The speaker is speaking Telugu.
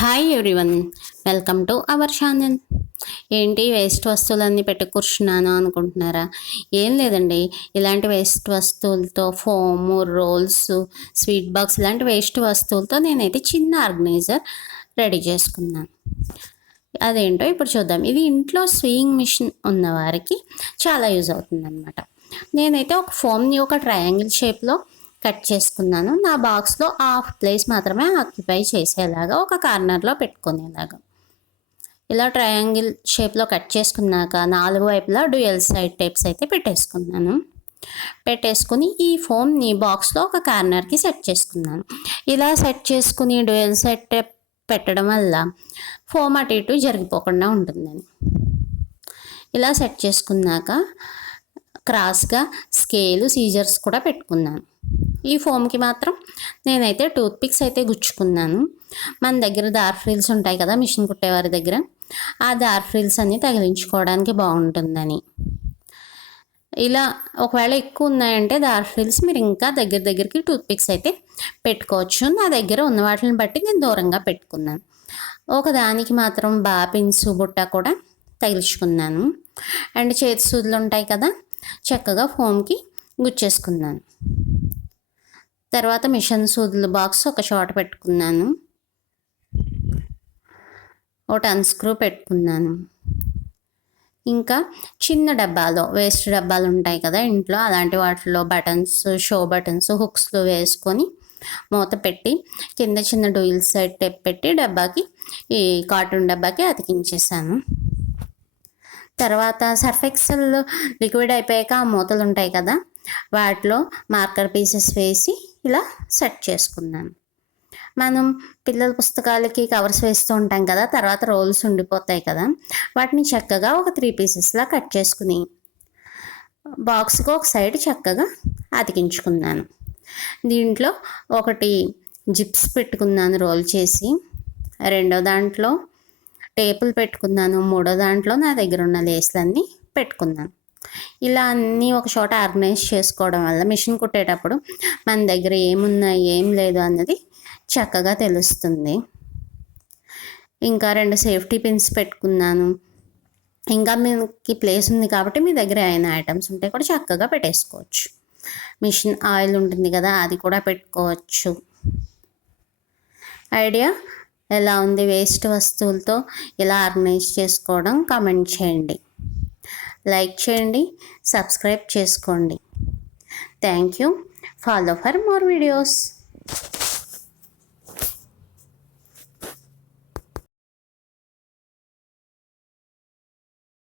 Hi everyone, welcome to our channel. ఏంటి వేస్ట్ వస్తువులన్నీ పెట్టి కూర్చున్నాను అనుకుంటున్నారా? ఏం లేదండి, ఇలాంటి వేస్ట్ వస్తువులతో ఫోము, రోల్స్, స్వీట్ బాక్స్ ఇలాంటి వేస్ట్ వస్తువులతో నేనైతే చిన్న ఆర్గనైజర్ రెడీ చేసుకున్నాను. అదేంటో ఇప్పుడు చూద్దాం. ఇది ఇంట్లో స్వింగ్ మిషన్ ఉన్న వారికి చాలా యూజ్ అవుతుందన్నమాట. నేనైతే ఒక ఫోమ్ని ఒక ట్రయాంగిల్ షేప్లో కట్ చేసుకున్నాను. నా బాక్స్లో హాఫ్ ప్లేస్ మాత్రమే ఆక్యుపై చేసేలాగా ఒక కార్నర్లో పెట్టుకునేలాగా ఇలా ట్రయాంగిల్ షేప్లో కట్ చేసుకున్నాక 4 వైపులా డ్యూయల్ సైడ్ టేప్స్ అయితే పెట్టేసుకుని ఈ ఫోమ్ని బాక్స్లో ఒక కార్నర్కి సెట్ చేసుకున్నాను. ఇలా సెట్ చేసుకుని డ్యూయల్ సైడ్ టేప్ పెట్టడం వల్ల ఫోమ్ అటు ఇటు జరిగిపోకుండా ఉంటుందని ఇలా సెట్ చేసుకున్నాక క్రాస్గా స్కేలు, సీజర్స్ కూడా పెట్టుకున్నాను. ఈ ఫోమ్కి మాత్రం నేనైతే టూత్ పిక్స్ అయితే గుచ్చుకున్నాను. మన దగ్గర దార్ ఫ్రిల్స్ ఉంటాయి కదా మిషన్ కుట్టేవారి దగ్గర, ఆ దార్ ఫ్రిల్స్ అన్నీ తగిలించుకోవడానికి బాగుంటుందని. ఇలా ఒకవేళ ఎక్కువ ఉన్నాయంటే దార్ ఫ్రిల్స్ మీరు ఇంకా దగ్గరికి టూత్ పిక్స్ అయితే పెట్టుకోవచ్చు. నా దగ్గర ఉన్న వాటిని బట్టి నేను దూరంగా పెట్టుకున్నాను. ఒకదానికి మాత్రం పిన్స్, బుట్ట కూడా తగిలించుకున్నాను. అండ్ చేతి సూదులు ఉంటాయి కదా, చక్కగా ఫోమ్కి గుచ్చేసుకున్నాను. తర్వాత మిషన్ సూదుల బాక్స్ ఒక చోట పెట్టుకున్నాను. ఒకటి అన్స్క్రూ పెట్టుకున్నాను. ఇంకా చిన్న డబ్బాలో వేస్ట్ డబ్బాలు ఉంటాయి కదా ఇంట్లో, అలాంటి వాటిలో బటన్స్, షో బటన్స్, హుక్స్లు వేసుకొని మూత పెట్టి కింద చిన్న డూయిల్ సైడ్ టేప్ పెట్టి డబ్బాకి, ఈ కాటన్ డబ్బాకి అతికించేసాను. తర్వాత సర్ఫ్ ఎక్సెల్ లిక్విడ్ అయిపోయాక ఆ మూతలు ఉంటాయి కదా, వాటిలో మార్కర్ పీసెస్ వేసి ఇలా సెట్ చేసుకున్నాను. మనం పిల్లల పుస్తకాలకి కవర్స్ వేస్తూ ఉంటాం కదా, తర్వాత రోల్స్ ఉండిపోతాయి కదా, వాటిని చక్కగా ఒక 3 పీసెస్లా కట్ చేసుకుని బాక్స్కి ఒక సైడ్ చక్కగా అతికించుకున్నాను. దీంట్లో ఒకటి జిప్స్ పెట్టుకున్నాను రోల్ చేసి, రెండో దాంట్లో టేపులు పెట్టుకున్నాను, మూడో దాంట్లో నా దగ్గర ఉన్న లేస్లన్నీ పెట్టుకున్నాను. ఇలా అన్నీ ఒక చోట ఆర్గనైజ్ చేసుకోవడం వల్ల మిషన్ కుట్టేటప్పుడు మన దగ్గర ఏమున్నాయి ఏం లేదు అన్నది చక్కగా తెలుస్తుంది. ఇంకా 2 సేఫ్టీ పిన్స్ పెట్టుకున్నాను. ఇంకా మీకు ప్లేస్ ఉంది కాబట్టి మీ దగ్గర అయిన ఐటమ్స్ ఉంటే కూడా చక్కగా పెట్టేసుకోవచ్చు. మిషన్ ఆయిల్ ఉంటుంది కదా, అది కూడా పెట్టుకోవచ్చు. ఐడియా ఎలా ఉంది? వేస్ట్ వస్తువులతో ఇలా ఆర్గనైజ్ చేసుకోవడం కామెంట్ చేయండి, లైక్ చేయండి, సబ్స్క్రైబ్ చేసుకోండి. Thank you. Follow for more videos.